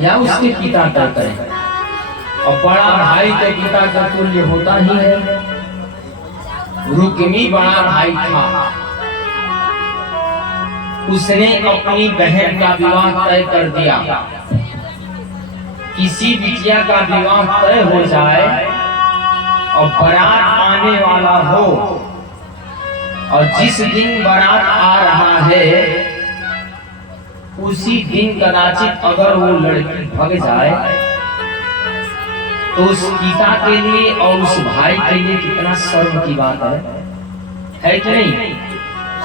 या उसके पिता तय करें। और बड़ा भाई के पिता का तुल्य होता ही है। रुक्मी बड़ा भाई था, उसने अपनी बहन का विवाह तय कर दिया। किसी बिटिया का विवाह तय हो जाए और बारात आने वाला हो, और जिस दिन बारात आ रहा है उसी दिन कदाचित अगर वो लड़की भाग जाए तो उस पिता के लिए और उस भाई के लिए कितना शर्म की बात है कि नहीं?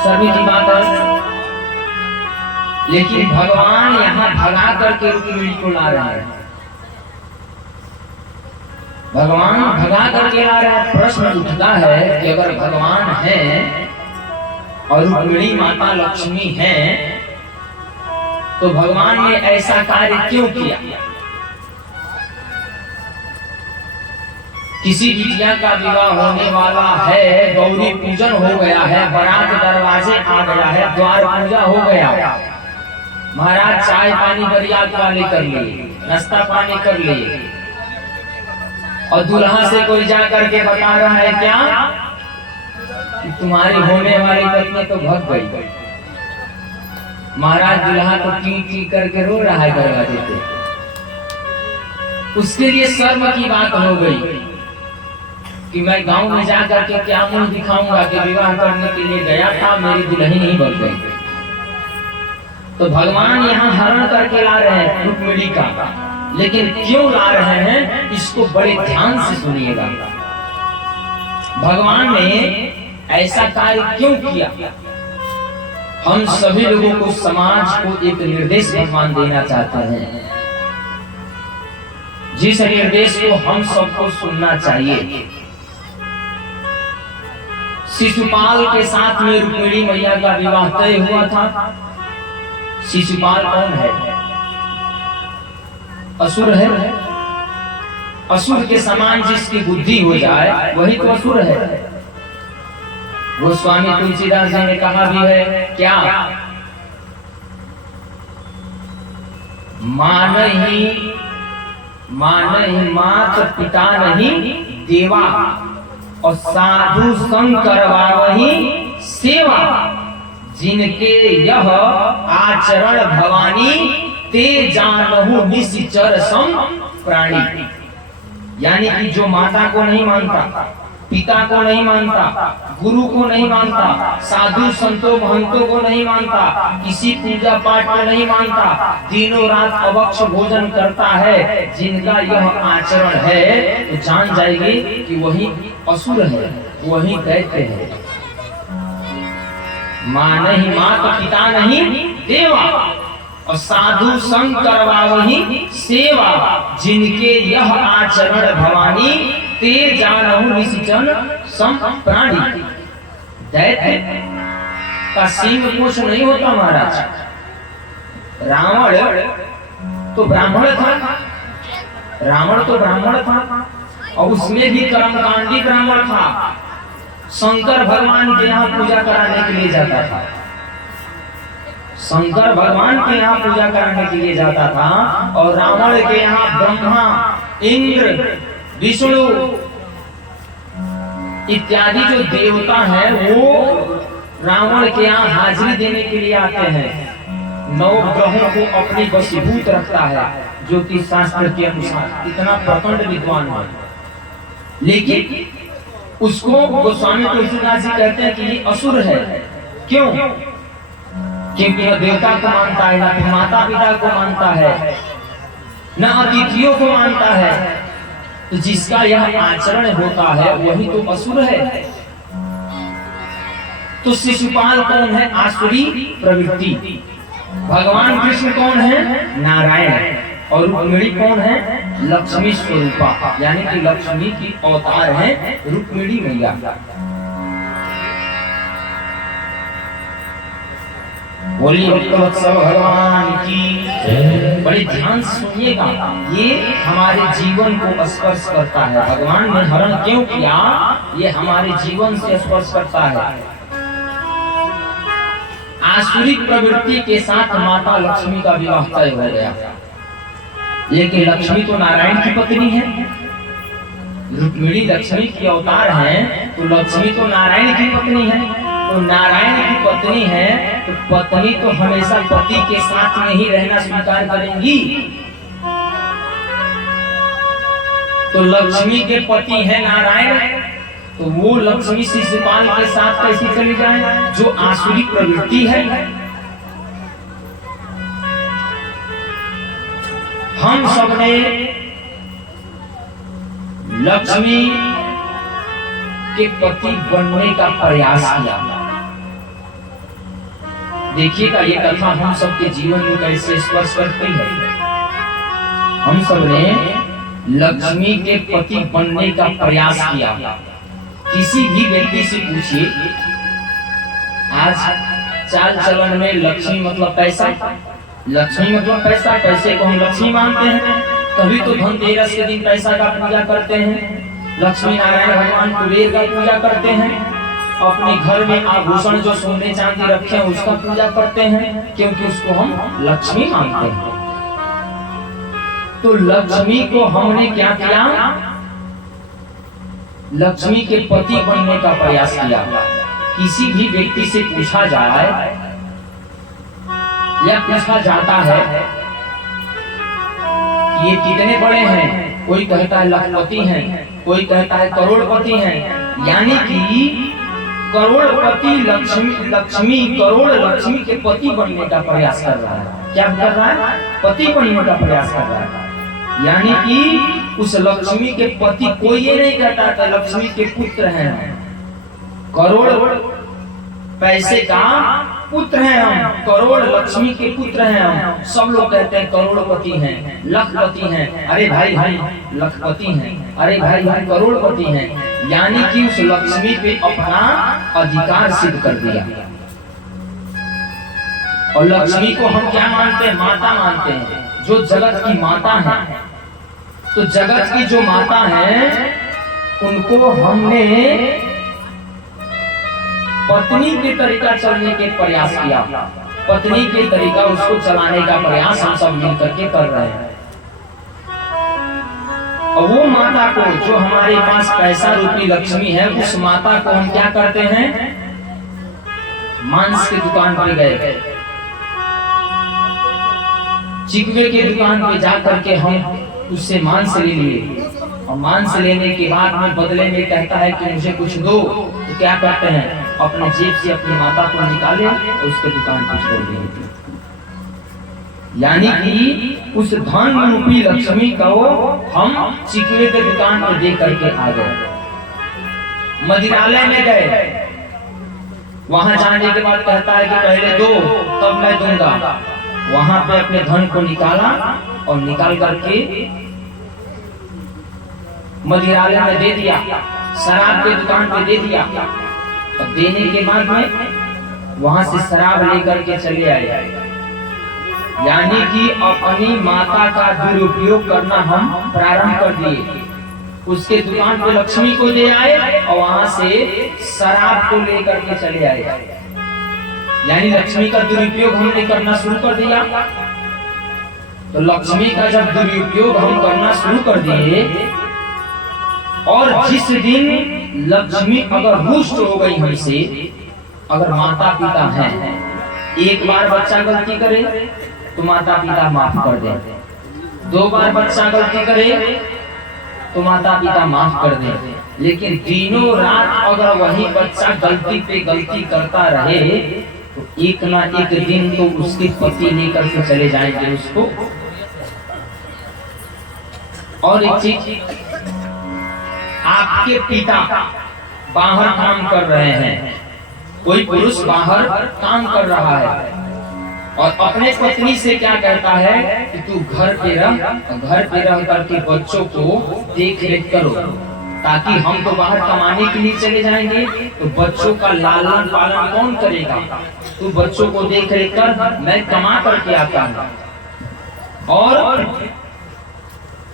शर्म की बात है। लेकिन भगवान यहाँ भगा करके रुक्मिणी को ला रहे हैं। भगवान भगा करके ला रहे हैं। प्रश्न उठता है कि अगर भगवान हैं और रुक्मिणी माता लक्ष्मी हैं तो भगवान ने ऐसा कार्य क्यों किया? किसी बिटिया का विवाह होने वाला है, गौरी पूजन हो गया है, बारात दरवाजे आ गया है, द्वार पूजा हो गया, महाराज चाय पानी बरियात वाले कर लिए, नाश्ता पानी कर लिए, और दूल्हा से कोई जा करके बता रहा है क्या कि तुम्हारी होने वाली पत्नी तो भाग गई। महाराज दूल्हा तो टी करके रो रहा है दरवाजे पे। उसके लिए शर्म की बात हो गई कि मैं गांव में जाकर के क्या मुंह दिखाऊंगा कि विवाह करने के लिए गया था, मेरी दुल्हन ही बन गई। तो भगवान यहाँ हरण करके ला रहे हैं रुक्मिणी का, लेकिन क्यों ला रहे हैं इसको बड़े ध्यान से सुनिएगा। भगवान ने ऐसा कार्य क्यों किया? हम सभी लोगों को, समाज को एक निर्देश भगवान देना चाहते हैं, जिस निर्देश को हम सबको सुनना चाहिए। शिशुपाल के साथ में रुक्मिणी मैया का विवाह तय हुआ था। शिशुपाल कौन है? असुर है। असुर के समान जिसकी बुद्धि हो जाए वही तो असुर है। वो स्वामी तुलसीदास जी ने कहा भी है क्या? मानहि मात पिता नहीं देवा, और साधु संग करवावहि सेवा, जिनके यह आचरण भवानी, ते जानहु निश्चर सम प्राणी। यानी कि जो माता को नहीं मानता, पिता को नहीं मानता, गुरु को नहीं मानता, साधु संतों महंतों को नहीं मानता, किसी पूजा पाठ को नहीं मानता, दिनों रात अवक्ष भोजन करता है, जिनका यह आचरण है तो जान जाएगी कि वही असुर है, वही दैत्य है। माँ नहीं, माता पिता नहीं देवा, और साधु संग करवावहि सेवा, जिनके यह आचरण भवानी, ते जानहु निश्चन सम प्राणी। दैत्य का सिंह कुछ नहीं होता महाराज। रावण तो ब्राह्मण था, रावण तो ब्राह्मण था, और उसमें भी कर्मकांडी ब्राह्मण था। शंकर भगवान के यहाँ पूजा कराने के लिए जाता था। शंकर भगवान के यहाँ पूजा कराने के लिए जाता था, और रावण के यहाँ ब्रह्मा, इंद्र, विष्णु इत्यादि जो देवता हैं वो रावण के यहाँ हाजिरी देने के लिए आते हैं। 9 ग्रहों को अपनी वशीभूत रखता है ज्योतिष शास्त्र के अनुसार। इतना प्रचंड विद्वान है, लेकिन उसको गोस्वामी तुलसीदास जी कहते हैं कि ये असुर है। क्यों? क्योंकि वह देवता को मानता है, न माता पिता को मानता है, न अतिथियों को मानता है। तो जिसका यह आचरण होता है वही तो असुर है। तो शिशुपाल कौन है? आसुरी प्रवृत्ति। भगवान कृष्ण कौन है? नारायण। और रुक्मिणी कौन है? लक्ष्मी स्वरूपा, यानी कि लक्ष्मी की अवतार है रुक्मिणी मैया। बोलिए भक्तवत्सल भगवान की। बड़े ध्यान से सुनिएगा, ये हमारे जीवन को स्पर्श करता है। भगवान ने हरण क्यों किया, ये हमारे जीवन से स्पर्श करता है। आसुरी प्रवृत्ति के साथ माता लक्ष्मी का विवाह तय हो गया। लेकिन लक्ष्मी तो नारायण की पत्नी है, रुक्मिणी लक्ष्मी की अवतार है, तो लक्ष्मी तो नारायण की पत्नी है। तो नारायण की पत्नी है तो पत्नी तो हमेशा पति के साथ में ही रहना स्वीकार करेंगी। तो लक्ष्मी के पति है नारायण, तो वो लक्ष्मी शिशुपाल के साथ कैसे चली जाए, जो आसुरी प्रवृत्ति है। हम सबने लक्ष्मी के पति बनने का प्रयास किया। देखिएगा ये कथा हम सबके जीवन में कैसे स्पर्श करती है। हम सबने लक्ष्मी के पति बनने का प्रयास किया। किसी भी व्यक्ति से पूछिए, आज चाल चलन में लक्ष्मी मतलब पैसा, लक्ष्मी मतलब पैसा, पैसे को हम लक्ष्मी मानते हैं, तभी तो धनतेरस के दिन पैसा का पूजा करते हैं, लक्ष्मी नारायण भगवान कुबेर का पूजा करते हैं, अपने घर में आभूषण जो सोने चांदी रखे हैं उसका पूजा करते हैं, क्योंकि उसको हम लक्ष्मी मानते हैं। तो लक्ष्मी को हमने क्या किया, लक्ष्मी के पति बनने का प्रयास किया। किसी भी व्यक्ति से पूछा जाए या पूछा जाता है कि ये कितने बड़े हैं, कोई कहता है लखपति हैं, कोई कहता है करोड़पति हैं, यानी कि करोड़पति लक्ष्मी करोड़ लक्ष्मी के पति बनने का प्रयास कर रहा है। क्या कर रहा है, पति बनने का प्रयास कर रहा है। यानी कि उस लक्ष्मी के पति कोई ये नहीं कहता था लक्ष्मी के पुत्र हैं, करोड़ पैसे का पुत्र हैं हम, करोड़ लक्ष्मी के पुत्र हैं हम। सब लोग कहते हैं करोड़पति हैं, लखपति हैं, अरे भाई भाई लखपति हैं, अरे भाई भाई करोड़पति हैं, यानी कि उस लक्ष्मी पे अपना अधिकार सिद्ध कर दिया। और लक्ष्मी को हम क्या मानते हैं, माता मानते हैं, जो जगत की माता है। तो जगत की जो माता है उनको हमने पत्नी के तरीका चलने के प्रयास किया, पत्नी के तरीका उसको चलाने का प्रयास हम सब मिल करके कर रहे हैं। और वो माता को, जो हमारे पास पैसा रूपी लक्ष्मी है, उस माता को हम क्या करते हैं, मांस की दुकान पर गए, चिकवे की दुकान पे जाकर के हम उससे मांस ले लिए, और मांस लेने के बाद में बदले में कहता है कि मुझे कुछ दो, तो क्या करते हैं, अपने जेब से अपनी माता को निकाले और उसके दुकान पर छोड़ देंगे। यानी कि उस धन रूपी लक्ष्मी को हम चिकवे के दुकान पर दे करके आ गए। मदिरालय में गए, वहां जाने के बाद कहता है कि पहले दो तब मैं दूंगा। वहां पे अपने धन को निकाला और निकाल करके मदिरालय में दे दिया, शराब की दुकान पे दे दिया। और देने के बाद में वहां से शराब लेकर के चले आए। यानी कि अपनी माता का दुरुपयोग करना हम प्रारंभ कर दिए। उसके दुकान पे लक्ष्मी को दे आए और वहां से शराब को लेकर के चले आए। यानी लक्ष्मी का दुरुपयोग हमने करना शुरू कर दिया। तो लक्ष्मी का जब दुरुपयोग हम करना शुरू कर दिए, और जिस दिन लक्ष्मी अगर रुष्ट हो गई हमसे, अगर माता पिता हैं, एक बार बच्चा गलती करे तो माता पिता माफ कर दे, दो बार बच्चा गलती करे तो माता पिता माफ कर दे, लेकिन दिनों रात अगर वही बच्चा गलती पे गलती करता रहे तो एक ना एक दिन तो उसके पति लेकर के चले जाएंगे उसको। और एक चीज, आपके पिता बाहर काम कर रहे हैं, कोई पुरुष बाहर काम कर रहा है और अपने पत्नी से क्या कहता है कि तू घर पे रह करके बच्चों को देख रेख करो, ताकि हम तो बाहर कमाने के लिए चले जाएंगे, तो बच्चों का लालन पालन कौन करेगा, तू बच्चों को देख रेख कर, मैं कमा करके आता हूँ। और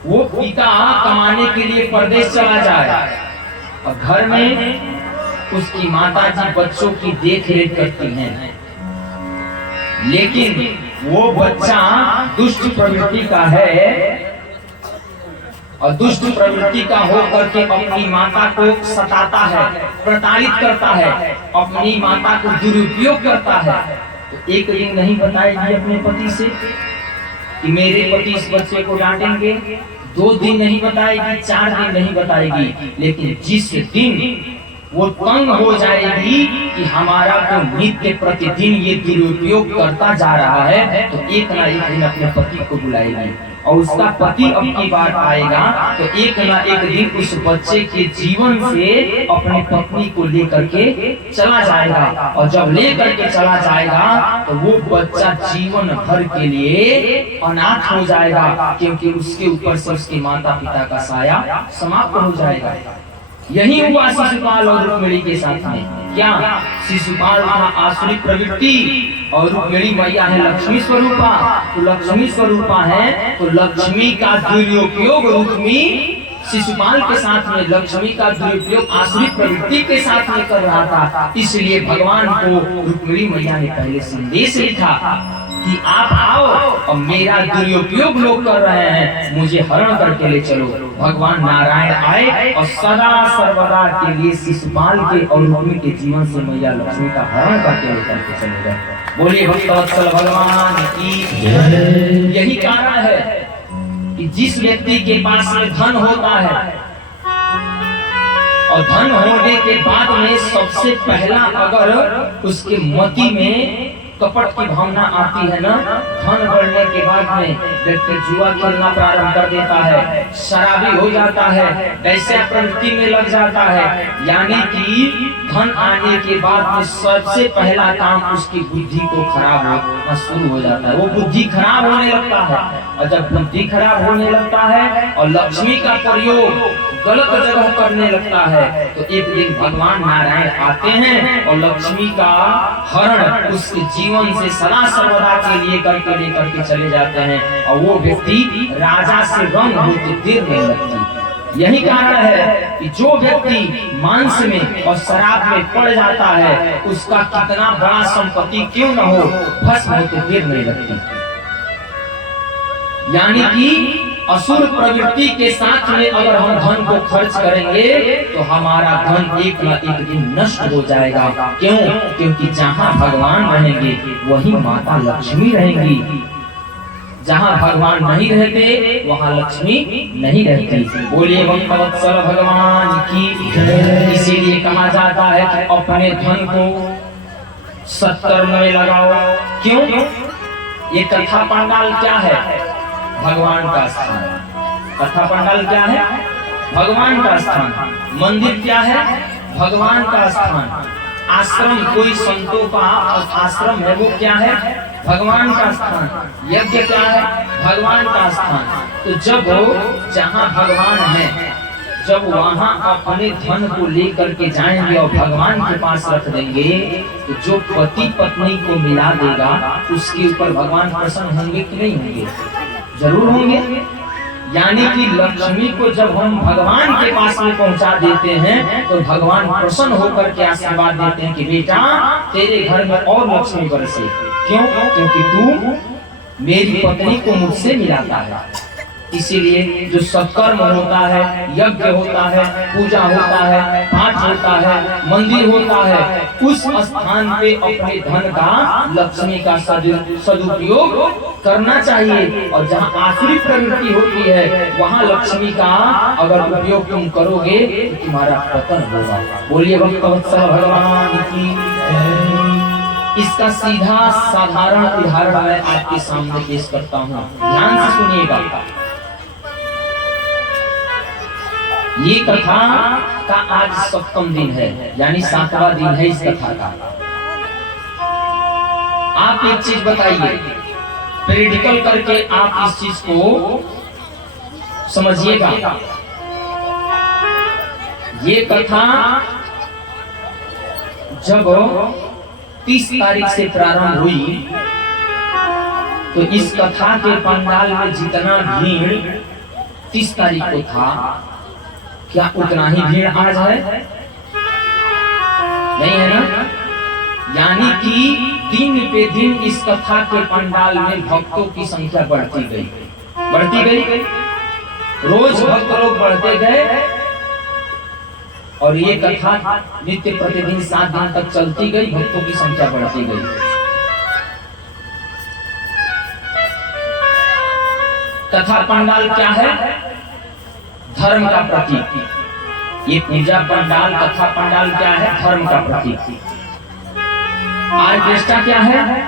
वो पिता कमाने के लिए परदेश चला जाए और घर में उसकी माताजी बच्चों की देख रेख करती हैं, लेकिन वो बच्चा दुष्ट प्रवृत्ति का है और दुष्ट प्रवृत्ति का होकर के अपनी माता को सताता है, प्रताड़ित करता है, अपनी माता को दुरुपयोग करता है, तो एक दिन नहीं बताएगी अपने पति से कि मेरे पति इस बच्चे को डांटेंगे, 2 दिन नहीं बताएगी, 4 दिन नहीं बताएगी, लेकिन जिस दिन वो तंग हो जाएगी कि हमारा तो नित्य प्रतिदिन ये दुरुपयोग करता जा रहा है, तो एक ना एक दिन अपने पति को बुलाएगी और उसका पति अब की बार आएगा तो एक ना एक दिन उस बच्चे के जीवन से अपनी पत्नी को लेकर के चला जाएगा, और जब लेकर के चला जाएगा तो वो बच्चा जीवन भर के लिए अनाथ हो जाएगा, क्योंकि उसके ऊपर से उसके माता पिता का साया समाप्त हो जाएगा। यही हुआ शिशुपाल और रुक्मिणी के साथ में। क्या शिशुपाल था आसुरी प्रवृत्ति और रुक्मिणी मैया है लक्ष्मी स्वरूपा, तो लक्ष्मी स्वरूपा है तो लक्ष्मी का दुरुपयोग रुक्मी शिशुपाल के साथ में, लक्ष्मी का दुरुपयोग आसुरी प्रवृत्ति के साथ में कर रहा था। इसलिए भगवान को रुक्मिणी मैया ने पहले संदेश लिखा कि आप आओ और मेरा दुरुपयोग लोग कर रहे हैं, मुझे हरण करके ले चलो। भगवान नारायण आए और सदा सर्वदा के लिए शिशुपाल के और रुक्मिणी के जीवन से मैया लक्ष्मी का हरण करके लेकर के चले गए। बोलिए भक्तवत्सल भगवान की। यही कारण है कि जिस व्यक्ति के पास में धन होता है और धन होने के बाद में सबसे पहला अगर उसके मति में कपट की भावना आती है ना, धन बढ़ने के बाद में व्यक्ति जुआ खेलना प्रारंभ कर देता है, शराबी हो जाता है, वैसे प्रवृत्ति में लग जाता है, यानी कि धन आने के बाद में सबसे पहला काम उसकी बुद्धि को खराब होना शुरू हो जाता है। वो बुद्धि खराब होने लगता है, और जब बुद्धि खराब होने लगता है और लक्ष्मी का प्रयोग गलत जगह करने लगता है, तो एक दिन भगवान नारायण आते हैं और लक्ष्मी का हरण उसके जीवन से सदा सर्वदा के लिए करके लेकर के चले जाते हैं, और वो व्यक्ति राजा से रंग होते देर नहीं लगती। यही कारण है कि जो व्यक्ति मांस में और शराब में पड़ जाता है, उसका कितना बड़ा संपत्ति क्यों न हो, भस्म होते देर नहीं लगती। यानी कि असुर प्रवृत्ति के साथ में अगर हम धन को खर्च करेंगे तो हमारा धन एक न एक दिन नष्ट हो जाएगा। क्यों? क्योंकि जहाँ भगवान रहेंगे वहीं माता लक्ष्मी रहेंगी, जहाँ भगवान नहीं रहते वहाँ लक्ष्मी नहीं रहती। बोलिए भक्तवत्सल भगवान की। इसीलिए कहा जाता है कि अपने धन को सत्कर्म में लगाओ। क्यों? ये कथा पंडाल क्या है? भगवान का स्थान। कथा पंडाल क्या है? भगवान का स्थान। मंदिर क्या है? भगवान का स्थान। आश्रम कोई संतों का आश्रम है, वो क्या है? भगवान का स्थान। यज्ञ क्या है? भगवान का स्थान। तो जब जहाँ भगवान है, जब वहाँ अपने धन को लेकर के जाएंगे और भगवान के पास रख देंगे, तो जो पति पत्नी को मिला देगा उसके ऊपर भगवान प्रसन्न होंगे कि नहीं होंगे? जरूर होंगे। यानी कि लक्ष्मी को जब हम भगवान के पास में पहुंचा देते हैं तो भगवान प्रसन्न होकर के आशीर्वाद देते हैं कि बेटा तेरे घर में और लक्ष्मी बरसे। क्यों? क्योंकि तू मेरी पत्नी को मुझसे मिलाता है। इसीलिए जो सत्कर्म होता है, यज्ञ होता है, पूजा होता है, पाठ होता है, मंदिर होता है, उस स्थान पे अपने धन का लक्ष्मी का सदुपयोग करना चाहिए। और जहाँ आसुरी प्रवृत्ति होती है वहाँ लक्ष्मी का अगर उपयोग तुम करोगे तो तुम्हारा पतन होगा। बोलिए भक्तवत्सल भगवान की। इसका सीधा साधारण उदाहरण मैं आपके सामने पेश करता हूँ, ध्यान से सुनिएगा। ये कथा का आज 7वां दिन है, यानी 7वां दिन है इस कथा का। आप एक चीज बताइए, प्रैक्टिकल करके आप इस चीज को समझिएगा। ये कथा जब 30 तारीख से प्रारंभ हुई तो इस कथा के पंडाल में जितना भीड़ 30 तारीख को था, क्या उतना ही भीड़ आज है? नहीं है ना? यानी कि दिन पे दिन इस कथा के पंडाल में भक्तों की संख्या बढ़ती गई। रोज भक्त लोग बढ़ते गए और ये कथा नित्य प्रतिदिन 7 दिन तक चलती गई, भक्तों की संख्या बढ़ती गई। कथा पंडाल क्या है? धर्म का प्रतीक। ये पूजा पंडाल, कथा पंडाल क्या है? धर्म का प्रतीक। ऑर्केस्ट्रा क्या है?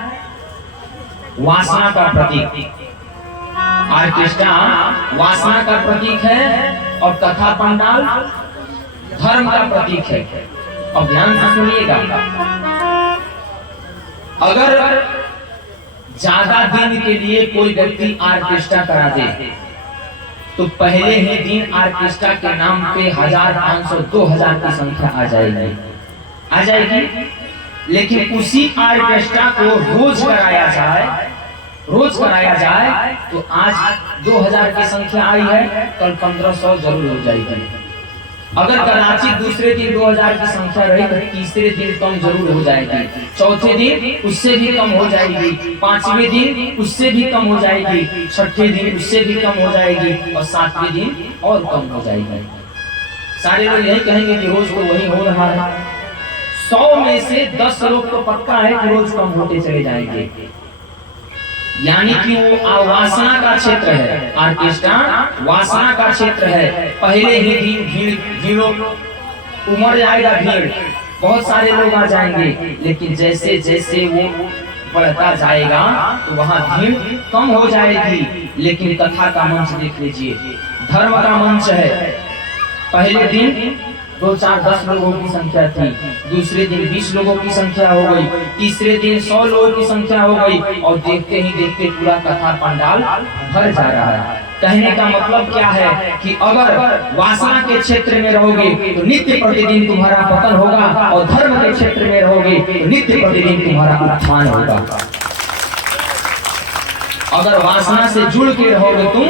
वासना का प्रतीक। ऑर्केस्ट्रा वासना का प्रतीक है और कथा पंडाल धर्म का प्रतीक है। अब ध्यान से सुनिएगा, अगर ज्यादा दिन के लिए कोई व्यक्ति ऑर्केस्ट्रा करा दे तो पहले ही दिन ऑर्केस्ट्रा के नाम पे 1000, 500, 2000 की संख्या आ जाएगी। लेकिन उसी ऑर्केस्ट्रा को रोज कराया जाए तो आज 2000 की संख्या आई है, कल 1500 जरूर हो जाएगी। अगर कराची दूसरे दिन 2000 की संख्या रही तो तीसरे दिन कम जरूर हो जाएगी, चौथे दिन उससे भी कम हो जाएगी, 5वें दिन उससे भी कम हो जाएगी, 6ठे दिन उससे भी कम हो जाएगी और 7वें दिन और कम हो जाएगी। सारे लोग यही कहेंगे कि रोज तो वही हो रहा है। 100 में से 10 लोग तो पक्का है कि रोज कम होते चले जाएंगे। यानी कि वो वासना का क्षेत्र है, ऑर्केस्ट्रा वासना का क्षेत्र है। पहले ही दिन भीड़ उमड़ जाएगा, भीड़ बहुत सारे लोग आ जाएंगे, लेकिन जैसे जैसे वो बढ़ता जाएगा तो वहाँ भीड़ कम हो जाएगी। लेकिन कथा का मंच देख लीजिए, धर्म का मंच है। पहले दिन 2, 4, 10 लोगों की संख्या थी, दूसरे दिन 20 लोगों की संख्या हो गई, तीसरे दिन 100 लोगों की संख्या हो गई और देखते ही देखते पूरा कथा पंडाल भर जा रहा है। कहने का मतलब क्या है कि अगर वासना के क्षेत्र में रहोगे तो नित्य प्रतिदिन तुम्हारा पतन होगा और धर्म के क्षेत्र में रहोगे तो नित्य प्रतिदिन तुम्हारा उत्थान होगा। अगर वासना से जुड़ के रहोगे तुम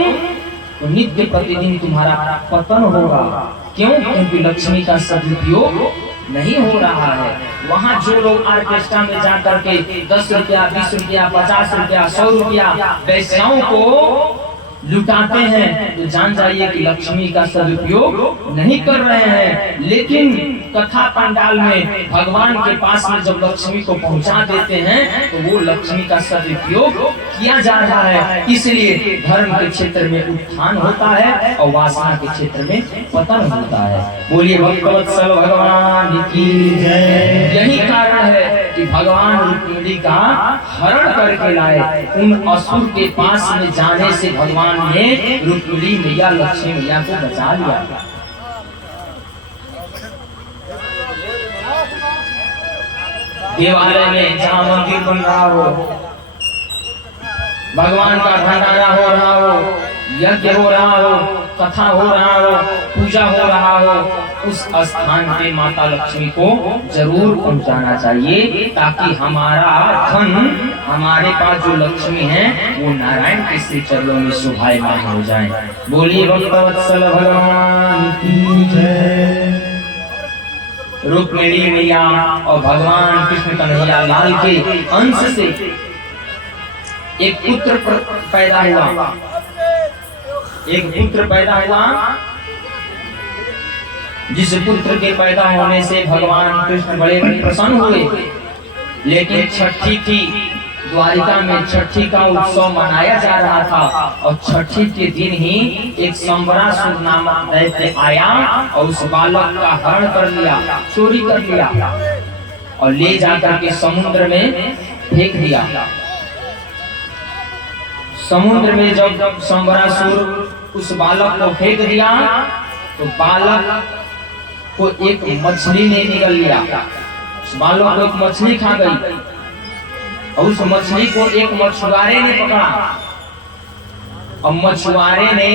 तो नित्य प्रतिदिन तुम्हारा पतन होगा। क्यों? क्योंकि लक्ष्मी का सदुपयोग नहीं हो रहा है। वहाँ जो लोग ऑर्केस्ट्रा में जा करके 10 रुपया, 20 रुपया, 50 रुपया, 100 रुपया वैश्याओं को लुटाते हैं तो जान जाइए कि लक्ष्मी का सदुपयोग नहीं कर रहे हैं। लेकिन कथा पंडाल में भगवान के पास में जब लक्ष्मी को पहुंचा देते हैं तो वो लक्ष्मी का सदुपयोग किया जा रहा है। इसलिए धर्म के क्षेत्र में उत्थान होता है और वासना के क्षेत्र में पतन होता है। बोलिए भक्तवत्सल भगवान की जय। यही कारण है कि भगवान रुक्मिणी का हरण करके लाए। उन असुर के पास में जाने से भगवान ने रुक्मिणी मैया, लक्ष्मी मैया को बचा लिया। देवालय में जहाँ मंदिर बन रहा हो, भगवान का भंडारा हो रहा हो, यज्ञ हो रहा हो, कथा हो रहा हो, पूजा हो रहा हो, उस स्थान पे माता लक्ष्मी को जरूर पहुंचाना चाहिए ताकि हमारा धन, हमारे पास जो लक्ष्मी है वो नारायण के श्री चरणों में शोभायमान हो जाए। बोलिए भक्तवत्सल भगवान की जय। रुक्मिणी मैया और भगवान कृष्ण कन्हैया लाल के अंश से एक पुत्र पैदा हुआ। जिस पुत्र के पैदा होने से भगवान कृष्ण बड़े प्रसन्न हुए। लेकिन छठी थी, द्वारिका में छठी का उत्सव मनाया जा रहा था और छठी के दिन ही एक संबरासुर नामक दैत्य आया और उस बालक का हरण कर लिया, चोरी कर लिया और ले जाकर के समुद्र में फेंक दिया। समुद्र में जब संबरासुर उस बालक को फेंक दिया तो बालक को एक मछली ने निगल लिया। उस बालक को एक मछली खा गई और उस मछली को एक मछुआरे ने पकड़ा और मछुआरे ने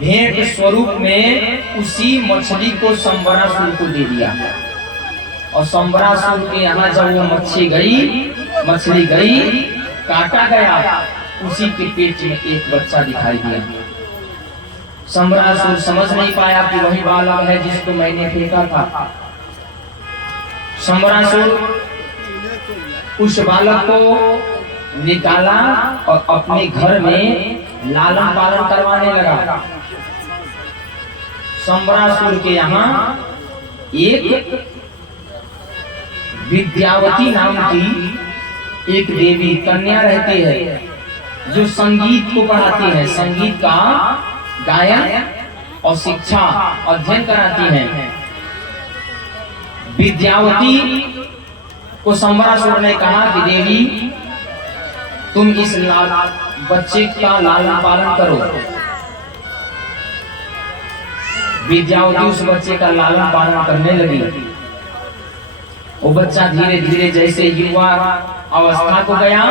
भेंट स्वरूप में उसी मछली को संबरासुर को दे दिया। और संबरासुर के यहाँ जब वो मछली गई, काटा गया, उसी के पेट में एक बच्चा दिखाई दिया। संबरासुर समझ नहीं पाया कि वही बालक है जिसको मैंने फेंका था। संबरासुर उस बालक को निकाला और अपने घर में लालन पालन करवाने लगा। सम्रासुर के यहाँ एक विद्यावती नाम की एक देवी कन्या रहती है, जो संगीत को पढ़ाती है, संगीत का गायन और शिक्षा अध्ययन कराती है। विद्यावती को सम्रासुर ने कहा कि देवी, तुम इस बच्चे का लालन पालन करो। विद्यावती उस बच्चे का लालन पालन करने लगी। वो बच्चा धीरे धीरे जैसे युवा अवस्था को गया,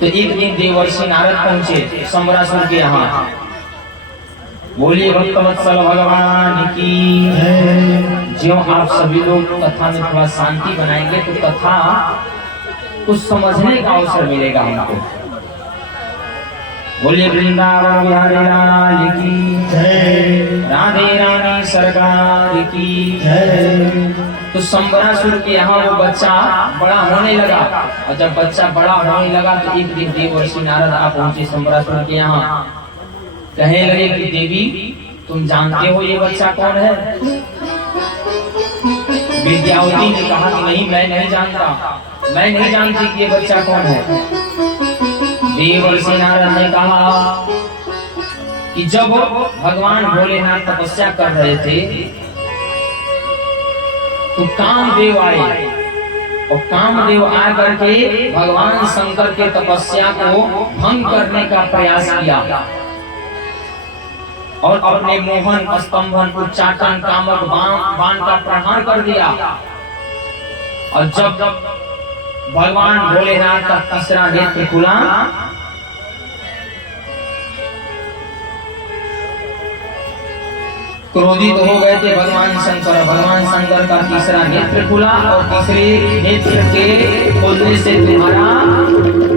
तो एक दिन देवर्षि नारद पहुंचे सम्रासुर के यहाँ। बोलिए भक्तवत्सल भगवान की। जो आप सभी लोग कथा में थोड़ा शांति बनाएंगे तो कथा कुछ समझने का अवसर मिलेगा हमको। बोलिए वृंदावन बिहारी लाल की जय, राधे रानी सरकार की जय। तो सम्रासुर के यहाँ वो बच्चा बड़ा होने लगा, और जब बच्चा बड़ा होने लगा तो एक दिन देवर्षि नारद आ पहुंचे सम्रासुर के यहाँ। कहने लगे कि देवी, तुम जानते हो ये बच्चा कौन है? विद्यावती ने कहा कि नहीं, मैं नहीं जानता, मैं नहीं जानती कि ये बच्चा कौन है। देवर्षि नारद ने कहा कि जब भगवान भोलेनाथ तपस्या कर रहे थे तो कामदेव आए, और कामदेव आकर के भगवान शंकर के तपस्या को भंग करने का प्रयास किया, और अपने मोहन स्तंभन उच्चाटन कामक बाण का प्रहार कर दिया। और जब भगवान भोलेनाथ का तीसरा नेत्र खुला, क्रोधित हो गए थे भगवान शंकर। भगवान शंकर का तीसरा नेत्र खुला, और तीसरे नेत्र के खोलने से तुम्हारा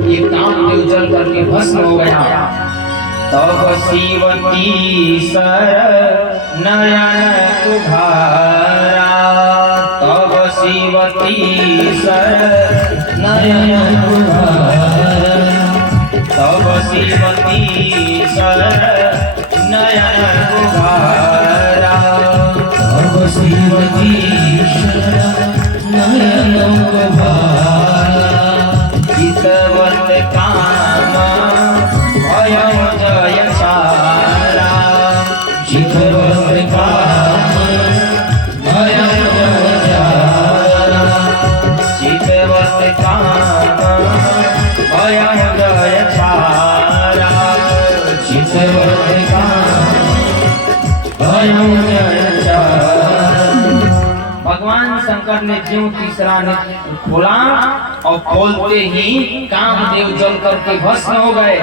ये कामदेव जल करके भस्म हो गया। तब शिवती सर नयन उघारा, तब शिवती सर नयन उघारा, तब शिवती सर नयन उघारा, तब शिवती सर नयन उघारा। चितवत काम भयं जय सारा, चितवत काम भयं जय सारा, चितवत काम भयं जय सारा, चितवत काम भयं जय सारा। भगवान शंकर ने ज्यों तीसरा नेत्र खोला, और खोलते ही कामदेव जल करके भस्म हो गए।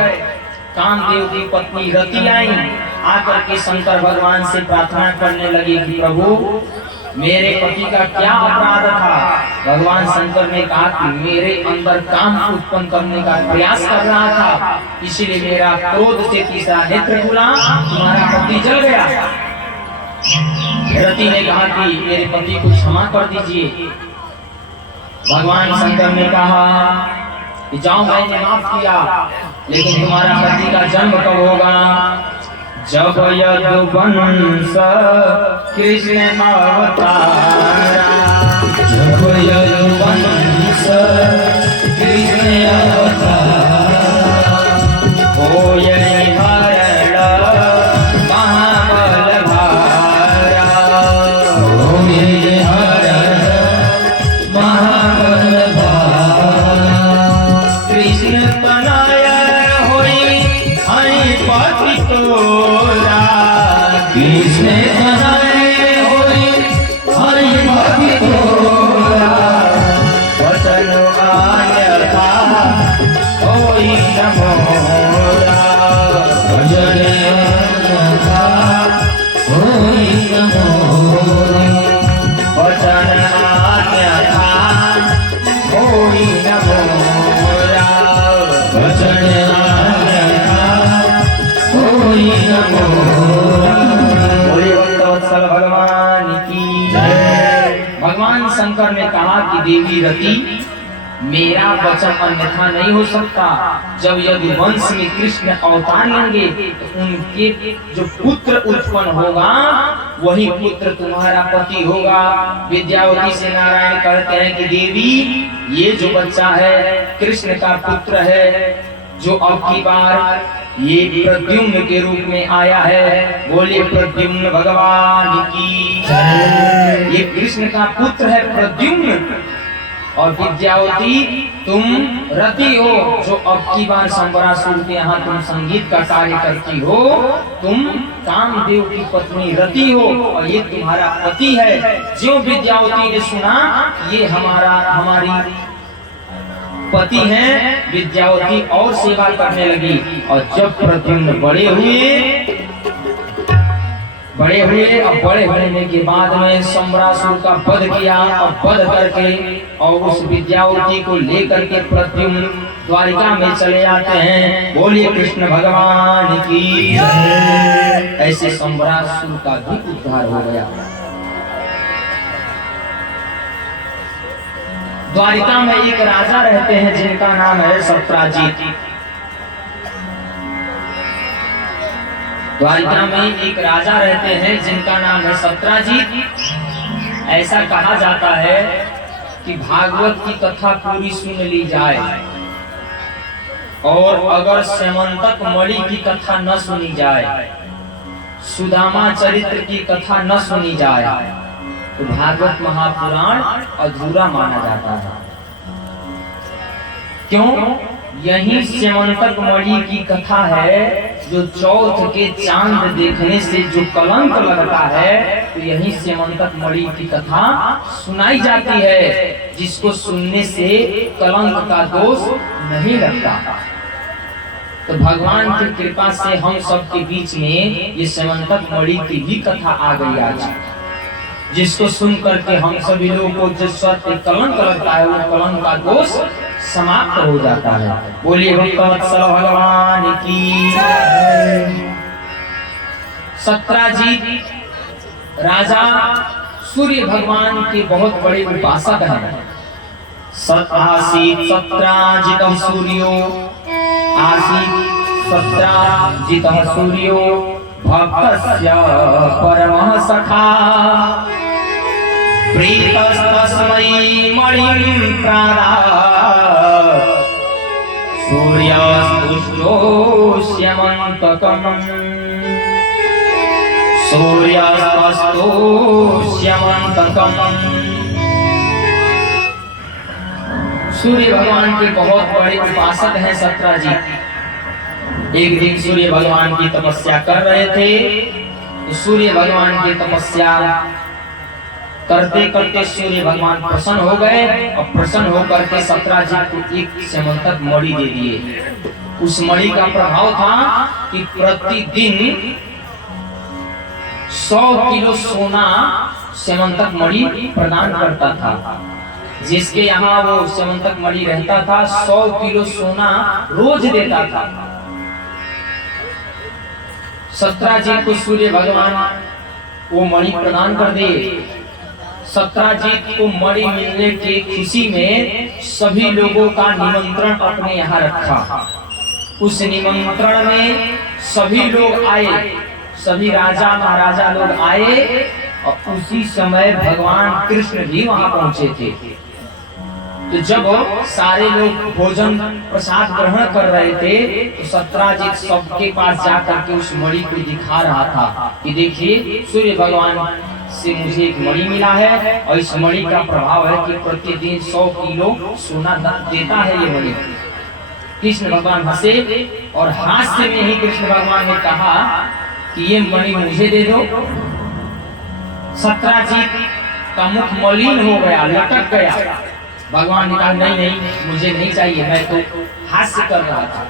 कामदेव की पत्नी रति आई, आकर के शंकर भगवान से प्रार्थना करने लगी कि प्रभु, मेरे पति का क्या अपराध था? भगवान शंकर ने कहा कि मेरे अंदर काम उत्पन्न करने का प्रयास कर रहा था, इसीलिए मेरा क्रोध से तीसरा नेत्र खुला, तुम्हारा पति जल गया। रति ने कहा कि मेरे पति को क्षमा कर दीजिए। भगवान शंकर ने कहा कि जाओ, मैंने माफ किया, लेकिन तुम्हारा पति का जन्म कब होगा? जब यदुवंश कृष्ण अवतारा, जब यदुवंश कृष्ण अवतारा, होय निहरण महाबल भारा, होय निहरण महाबल भारा। कृष्ण तनय होई हरि पति तोरा, कृष्ण तनय होई हरि पति तोरा, वचन अन्यथा होई न मोरा, वचन अन्यथा होई न मोरा, वचन अन्यथा होई न मोरा, वचन अन्यथा होई न मोरा। बोलिए भक्तवत्सल भगवान की जय। भगवान शंकर ने कहा कि देवी रति, मेरा वचन अन्यथा नहीं हो सकता। जब यदुवंश में कृष्ण अवतार लेंगे तो उनके जो पुत्र उत्पन्न होगा वही पुत्र तुम्हारा पति होगा। विद्यावती से नारायण कहते हैं कि देवी, ये जो बच्चा है कृष्ण का पुत्र है, जो अब की बार ये प्रद्युम्न के रूप में आया है। बोले प्रद्युम्न भगवान की जय। ये कृष्ण का पुत्र है प्रद्युम्न। और विद्यावती, तुम रति हो, जो अब की बार शंबरासुर के यहाँ तुम संगीत का कार्य करती हो। तुम कामदेव की पत्नी रति हो और ये तुम्हारा पति है। जो विद्यावती ने सुना ये हमारी पति हैं, विद्यावती और सेवा करने लगी। और जब प्रद्युम्न बड़े हुए और बड़े होने के बाद में शंबरासुर का वध किया और वध करके और उस विद्यावती को लेकर के प्रद्युम्न द्वारिका में चले आते हैं। बोलिए कृष्ण भगवान की जय। ऐसे शंबरासुर का भी उद्धार हो गया। द्वारिका में एक राजा रहते हैं जिनका नाम है सत्राजित। द्वारिका में एक राजा रहते हैं जिनका नाम है सत्राजित। ऐसा कहा जाता है कि भागवत की कथा पूरी सुन ली जाए और अगर स्यमंतक मणि की कथा न सुनी जाए, सुदामा चरित्र की कथा न सुनी जाए तो भागवत महापुराण अधूरा माना जाता है। क्यों? यही स्यमंतक मणि की कथा है जो चौथ के चांद देखने से जो कलंक लगता है, तो यही स्यमंतक मणि की कथा सुनाई जाती है, जिसको सुनने से कलंक का दोष नहीं लगता। तो भगवान की कृपा से हम सबके बीच में ये स्यमंतक मणि की भी कथा आ गई आज, जिसको सुन करके हम सभी लोगों को जिस सत्य कलंक लगता है वो कलंक का दोष समाप्त हो जाता है। बोलिए भक्तवत्सल भगवान की जय। सत्राजित राजा सूर्य भगवान के बहुत बड़े उपासक हैं। आसीत सत्राजितः सूर्यो, आसीत सत्राजितः सूर्यो भक्तस्य परमः सखा, प्रीतस्तस्मै मणिं प्रादात्, सूर्यस्तुष्टो स्यमन्तकम्, सूर्यस्तुष्टो स्यमन्तकम्। सूर्य भगवान के बहुत बड़े उपासक हैं सत्राजित। एक दिन सूर्य भगवान की तपस्या कर रहे थे, तो सूर्य भगवान की तपस्या करते करते सूर्य भगवान प्रसन्न हो गए और प्रसन्न होकर के सत्राजित को एक स्यमंतक मणि दे दिए। उस मणि का प्रभाव था कि प्रतिदिन 100 किलो सोना स्यमंतक मणि प्रदान करता था। जिसके यहाँ वो स्यमंतक मणि रहता था 100 किलो सोना रोज देता था। सत्राजित को सूर्य भगवान वो मणि प्रदान कर दिए। सत्राजित को मणि मिलने की खुशी में सभी लोगों का निमंत्रण अपने यहाँ रखा। उस निमंत्रण में सभी लोग आए, सभी राजा महाराजा लोग आए और उसी समय भगवान कृष्ण भी वहां पहुंचे थे। तो जब सारे लोग भोजन प्रसाद ग्रहण कर रहे थे तो सत्राजित सबके पास जाकर के उस मणि को दिखा रहा था कि देखिए सूर्य भगवान से मुझे एक मणि मिला है और इस मणि का प्रभाव है कि प्रतिदिन 100 किलो सोना देता है ये मणि। कृष्ण भगवान हंसे और हास्य में ही कृष्ण भगवान ने कहा कि ये मणि मुझे दे दो। सत्राजित का मुख मलिन हो गया, लटक गया। भगवान ने कहा नहीं नहीं मुझे नहीं चाहिए, मैं तो हास्य कर रहा था।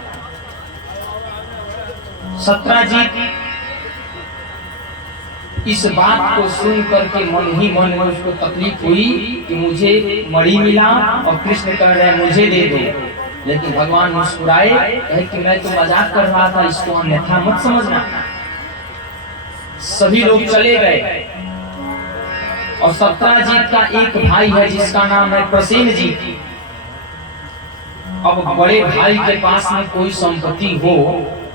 सत्राजित इस बात को सुन करके मन ही मन में उसको तकलीफ हुई कि मुझे मणि मिला और कृष्ण कह रहे मुझे दे दो। लेकिन भगवान मुस्कुराए, कहे कि मैं तो मजाक कर रहा था, इसको अन्यथा मत समझना। सभी लोग चले गए और सत्राजीत का एक भाई है जिसका नाम है प्रसेनजीत। अब बड़े भाई के पास में कोई संपत्ति हो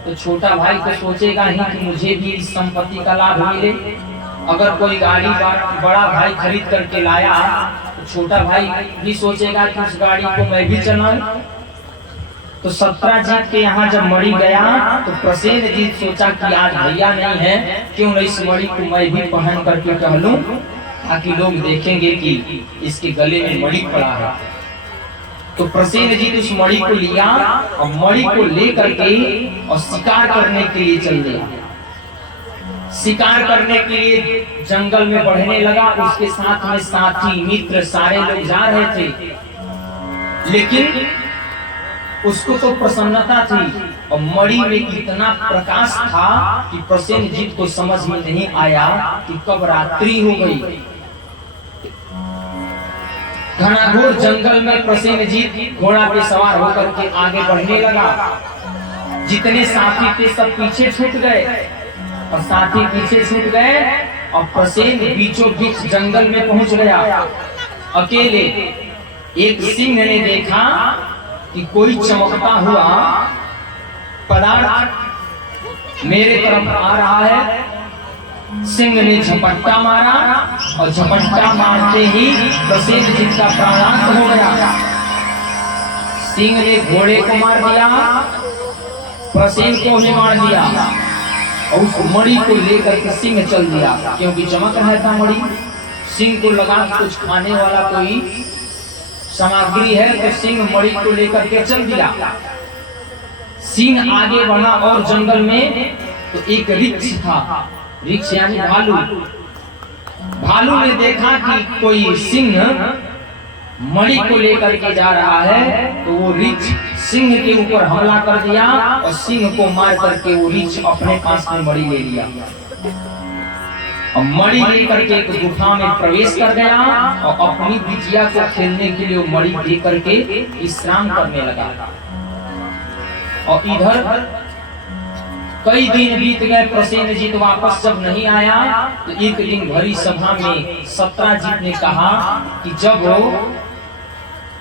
तो छोटा भाई तो सोचेगा ही कि मुझे भी इस संपत्ति का लाभ मिले। अगर कोई गाड़ी बड़ा भाई खरीद करके लाया तो छोटा भाई भी सोचेगा कि उस गाड़ी को मैं भी चलाऊं। तो सत्राजीत के यहाँ जब मणि गया तो प्रसेनजीत सोचा कि आज भैया नहीं है, क्यों न इस मणि को मैं भी पहन करके टहलूं, ताकि लोग देखेंगे कि इसके गले में मणि पड़ा है। तो प्रसेनजीत उस मणि को लिया और मणि को लेकर के और शिकार करने के लिए चल दिया। शिकार करने के लिए जंगल में बढ़ने लगा। उसके साथ में साथी मित्र सारे लोग जा रहे थे, लेकिन उसको तो प्रसन्नता थी और मणि में इतना प्रकाश था कि प्रसेनजीत को समझ में नहीं आया कि कब रात्रि हो गई। घनाघोर जंगल में प्रसेनजीत घोड़ा पे सवार होकर के आगे बढ़ने लगा। जितने साथी थे सब पीछे छूट गए और साथी पीछे छूट गए और प्रसेन बीचों बीच जंगल में पहुंच गया अकेले। एक सिंह ने देखा कि कोई चमकता हुआ पदार्थ मेरे तरफ आ रहा है। सिंह ने झपट्टा मारा और झपट्टा मारते ही प्रसेनजीत का प्राणांत हो गया। सिंह ने घोड़े को मार दिया, प्रसेन को भी मार दिया और उस मणि को लेकर के सिंह चल दिया, क्योंकि चमक रहा था मणि। सिंह को लगा कुछ खाने वाला कोई सामग्री है तो सिंह मणि को लेकर के चल दिया। सिंह आगे बढ़ा और जंगल में तो एक रिक्ष था, रिक्ष यानी भालू। भालू ने देखा कि कोई सिंह मणि को लेकर के जा रहा है तो वो रिक्ष सिंह के ऊपर हमला कर दिया और सिंह को मार करके वो रिक्ष अपने पास में मणि ले लिया और मणि लेकर के एक गुफा में प्रवेश कर गया और अपनी बिटिया को खेलने के लिए मणि दे करके विश्राम करने लगा। और इधर कई दिन बीत गए, प्रसेनजीत वापस जब नहीं आया तो एक दिन भरी सभा में सत्राजीत ने कहा कि जब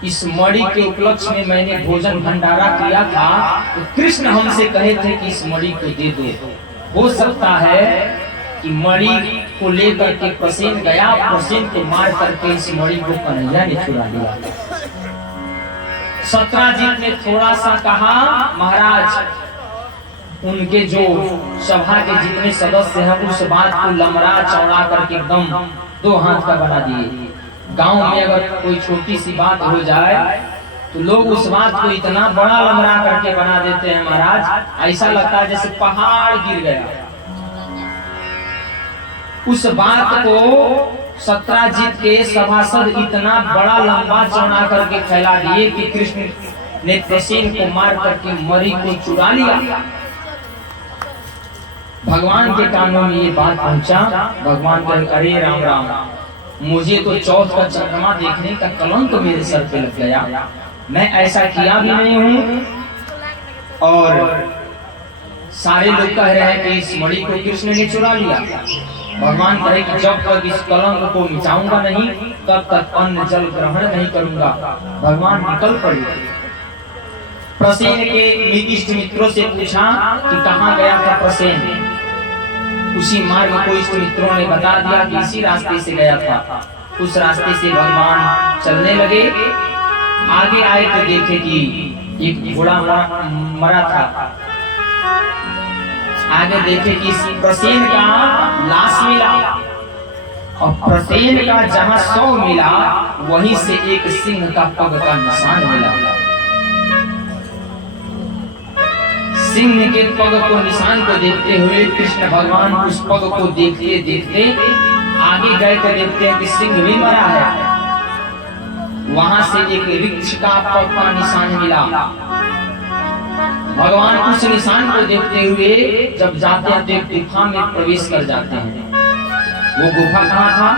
इस मणि के उपलक्ष्य में मैंने भोजन भंडारा किया था तो कृष्ण हमसे कहे थे कि इस मणि को दे दो। हो सकता है कि मणि को लेकर के प्रसेन गया, प्रसेन को मार करके इस मणि को कन्हैया ने चुरा लिया। सत्राजीत ने थोड़ा सा कहा, महाराज उनके जो सभा के जितने सदस्य हैं उस बात को लमरा चौड़ा करके एकदम 2 हाथ का बना दिए। गांव में अगर कोई छोटी सी बात हो जाए तो लोग उस बात को इतना बड़ा लमरा करके बना देते हैं महाराज, ऐसा लगता है जैसे पहाड़ गिर गया। उस बात को सत्राजीत के सभासद इतना बड़ा लंबा चौड़ा करके फैला दिए कि कृष्ण ने प्रसेन को मार करके मणि को चुरा लिया। भगवान के कानों में ये बात पहुंचा। भगवान कहे, अरे राम राम, मुझे तो चौथ का चंद्रमा देखने का कलंक तो मेरे सर पे लग गया। मैं ऐसा किया भी नहीं हूँ और सारे लोग कह रहे हैं कि इस मणि को कृष्ण ने चुरा लिया। भगवान कहे कि जब तक इस कलंक को मिटाऊंगा नहीं तब तक अन्न जल ग्रहण नहीं करूंगा। भगवान निकल पड़े। प्रसेन के इष्ट मित्रों से पूछा कि कहाँ गया था प्रसेन। उसी मार्ग को इष्ट मित्रों ने बता दिया कि इसी रास्ते से गया था। उस रास्ते से भगवान चलने लगे। आगे आए तो देखे कि एक घोड़ा मरा था। आगे देखे कि प्रसेन का लाश मिला और प्रसेन का जहां शव मिला वहीं से एक सिंह का पग का निशान मिला। सिंह के पग को निशान को देखते हुए कृष्ण भगवान उस पग को देखते देखते आगे गए तो देखते हैं कि सिंह भी मरा है। वहां से एक वृक्ष का पग का निशान मिला। भगवान उस निशान को देखते हुए जब जाते हैं तो एक गुफा में प्रवेश कर जाते हैं। वो गुफा कहाँ था?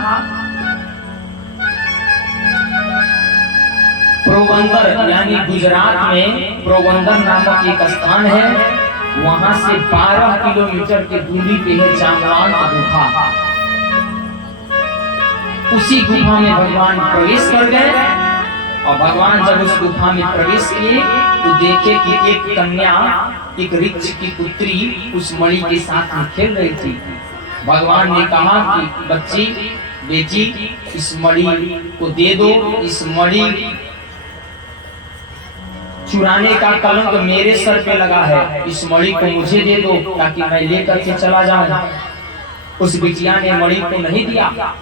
पोरबंदर यानी गुजरात में पोरबंदर नामक एक स्थान है। वहां से 12 किलोमीटर की दूरी पे है जामवंत गुफा। उसी गुफा में भगवान प्रवेश कर गए। और भगवान जब उस गुफा में प्रवेश किए तो देखे कि एक कन्या एक ऋक्ष की पुत्री उस मणि के साथ में खेल रही थी। भगवान ने कहा कि बच्ची, बेटी, इस मणि को दे दो। इस मणि चुराने का कलंक मेरे सर पे लगा है, इस मणि को मुझे दे दो ताकि मैं लेकर के चला जाऊं। उस बिटिया ने मणि को नहीं दिया।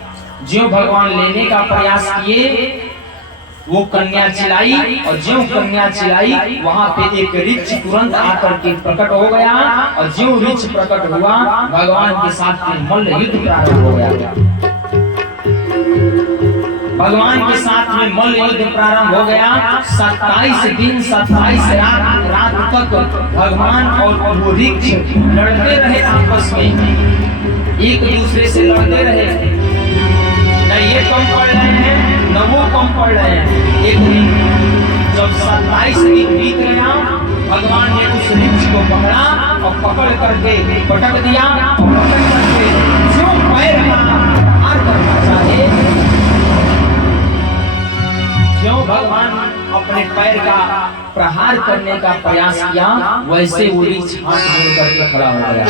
जो भगवान लेने का प्रयास किए वो कन्या चिल्लाई, और जो कन्या चिल्लाई वहां पे एक ऋक्ष तुरंत आकर के प्रकट हो गया। और जो ऋक्ष प्रकट हुआ भगवान के साथ में मल्ल युद्ध प्रारंभ हो गया। भगवान के साथ में मल्ल युद्ध प्रारंभ हो गया। 27 दिन 27 रात तक भगवान और वो ऋक्ष लड़ते रहे आपस में, एक दूसरे से लड़ते रहे। न ये कम पड़ रहे हैं न वो कम पड़ रहे हैं। एक दिन जब 27 दिन बीत गया, भगवान ने उस ऋक्ष को पकड़ा और पकड़ करके पटक दिया। और पटक करके जो पैर का प्रहार करना चाहे, जो भगवान अपने पैर का प्रहार करने का प्रयास किया, वैसे वो ऋक्ष हाथ जोड़ करके खड़ा हो गया।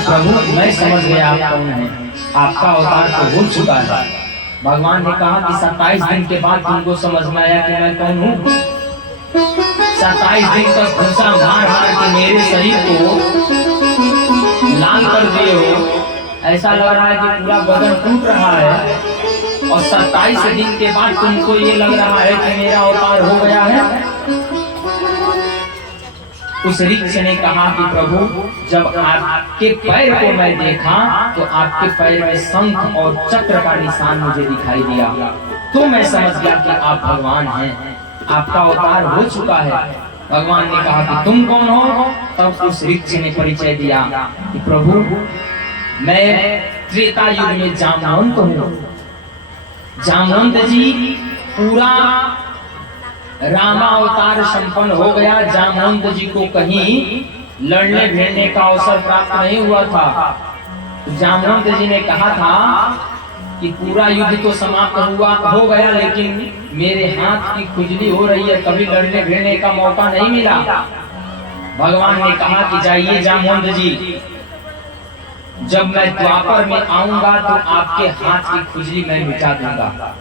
प्रभु मैं समझ गया आप कौन हैं, आपका अवतार तो हो चुका है। भगवान ने कहा कि 27 दिन के बाद तुमको समझ में आया कि मैं कौन हूँ। 27 दिन तक घुसा मार मार के मेरे शरीर को लाल कर दिए हो, ऐसा लग रहा है कि पूरा बदन टूट रहा है। और 27 दिन के बाद तुमको ये लग रहा है कि मेरा अवतार हो गया है। उस ऋक्ष ने कहा कि प्रभु जब आपके पैर को मैं देखा तो आपके पैर में शंख और चक्र का निशान मुझे दिखाई दिया, तो मैं समझ गया कि आप भगवान हैं, आपका अवतार हो चुका है। भगवान ने कहा कि तुम कौन हो? तब उस ऋक्ष ने परिचय दिया कि प्रभु मैं त्रेता युग में जामवंत हूँ। जामवंत जी पूरा रामावतार संपन्न हो गया। जामवंत जी को कहीं लड़ने भिड़ने का अवसर प्राप्त नहीं हुआ था। जामवंत जी ने कहा था कि पूरा युद्ध तो समाप्त हुआ हो गया, लेकिन मेरे हाथ की खुजली हो रही है, कभी लड़ने भिड़ने का मौका नहीं मिला। भगवान ने कहा कि जाइए जामवंत जी, जब मैं द्वापर में आऊंगा तो आपके हाथ की खुजली मैं मिटा दूंगा।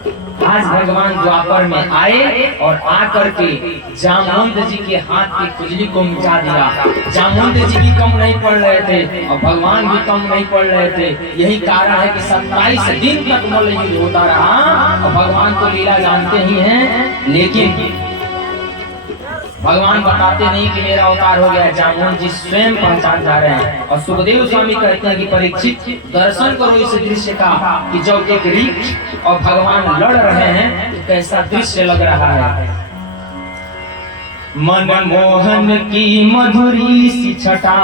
आज भगवान द्वापर में आए और आकर के जामवंत जी के हाथ की खुजली को मिटा दिया। जामवंत जी भी कम नहीं पड़ रहे थे और भगवान भी कम नहीं पड़ रहे थे। यही कारण है कि 27 दिन तक मल्ल युद्ध होता रहा। और भगवान तो लीला जानते ही हैं, लेकिन भगवान बताते नहीं कि मेरा अवतार हो गया। जामवंत जी स्वयं पहचान जा रहे हैं। और सुखदेव स्वामी कहते हैं कि परीक्षित दर्शन करो इस दृश्य का कि जब एक ऋक्ष और भगवान लड़ रहे हैं तो कैसा दृश्य लग रहा है। मनमोहन की मधुरी सी छटा,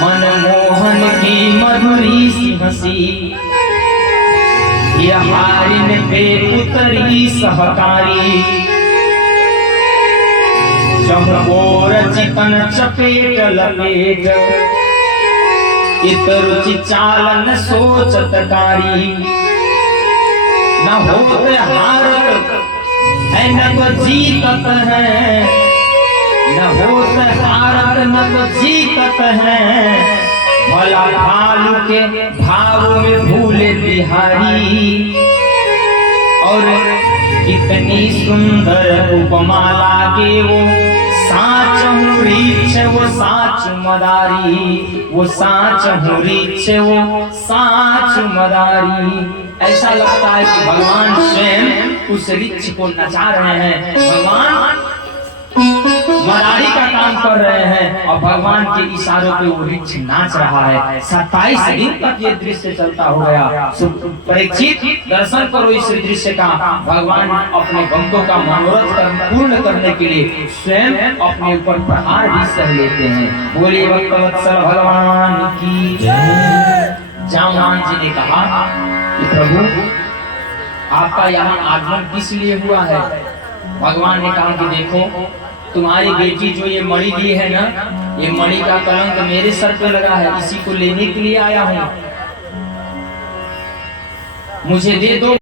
मनमोहन की मधुरी सी हंसी, यह हारिन पे उतरी सहकारी, चमकोर चिकन चपेट लपेट, इत रुचि चालन सोचत कारी, न होत हारत है न तो जीतत है, न होत हारत न तो जीतत है, भला भालू के भाव में भूले बिहारी। और कितनी सुंदर उपमा लागे वो साच वृक्ष वो साच मदारी, वो साच वृक्ष वो साच मदारी। ऐसा लगता है कि भगवान स्वयं उस वृक्ष को नचा रहे हैं, भगवान मदारी का काम कर रहे हैं और भगवान के इशारों पे वो वृक्ष नाच रहा है। 27 दिन तक ये दृश्य चलता हो गया। परीक्षित दर्शन करो इस दृश्य का। भगवान अपने भक्तों का मनोरथ पूर्ण करने के लिए स्वयं अपने ऊपर प्रहार भी सह लेते हैं। बोलिए भक्तवत्सल भगवान की जय। जामवंत जी ने कहा कि प्रभु आपका यहाँ आगमन किस लिए हुआ है? भगवान ने कहा कि देखो तुम्हारी बेटी जो ये मणि ली है ना, ये मणि का कलंक मेरे सर पे लगा है, इसी को लेने के लिए आया हूँ। मुझे दे दो